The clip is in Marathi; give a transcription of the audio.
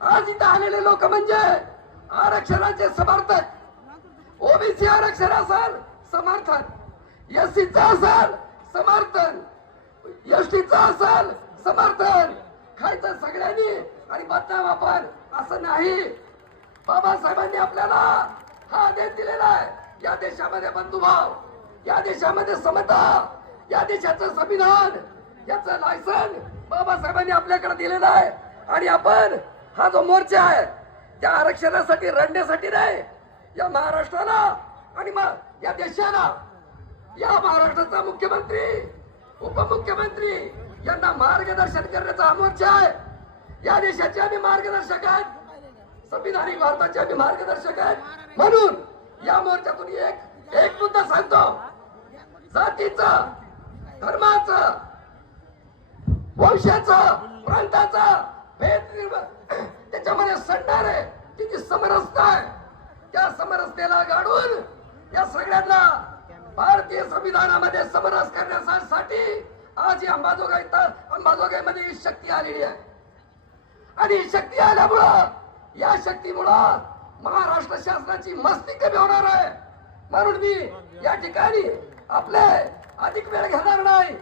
आज इथं आलेले लोक म्हणजे आरक्षणाचे समर्थक, ओबीसी आरक्षण असेल समर्थन, एससीचं असेल समर्थन, एसटीचं असेल समर्थन, खायचं सगळ्यांनी आणि बदनाम आपण असं नाही. बाबासाहेबांनी आपल्याला हा आदेश दिलेला आहे. या देशामध्ये बंधुभाव, या देशामध्ये समता, या देशाचं संविधान, याचं लायसन बाबासाहेबांनी आपल्याकडे दिलेलं आहे. आणि आपण हा जो मोर्चा आहे त्या आरक्षणासाठी रडण्यासाठी नाही, या महाराष्ट्राला आणि या देशाला, या महाराष्ट्राचा मुख्यमंत्री उपमुख्यमंत्री यांना मार्गदर्शन करण्याचा हा मोर्चा आहे. या देशाचे आम्ही मार्गदर्शक आहेत, संविधानिक भारताचे आम्ही मार्गदर्शक आहेत. म्हणून या मोर्चातून एक मुद्दा सांगतो, जातीचं, धर्माचं, वंशाचं, प्रांताचा भेद त्याच्यामध्ये सडणार आहे. ती जी समरसता आहे त्या समरसतेला गाडून या सगळ्यांना भारतीय संविधानामध्ये समरस करण्यासाठी आज ही अंबाजोगाईमध्ये ही शक्ती आलेली आहे. आणि ही शक्ती आल्यामुळं, या शक्तीमुळं महाराष्ट्र शासनाची मस्ती कमी होणार आहे. म्हणून मी या ठिकाणी आपले अधिक वेळ घेणार नाही.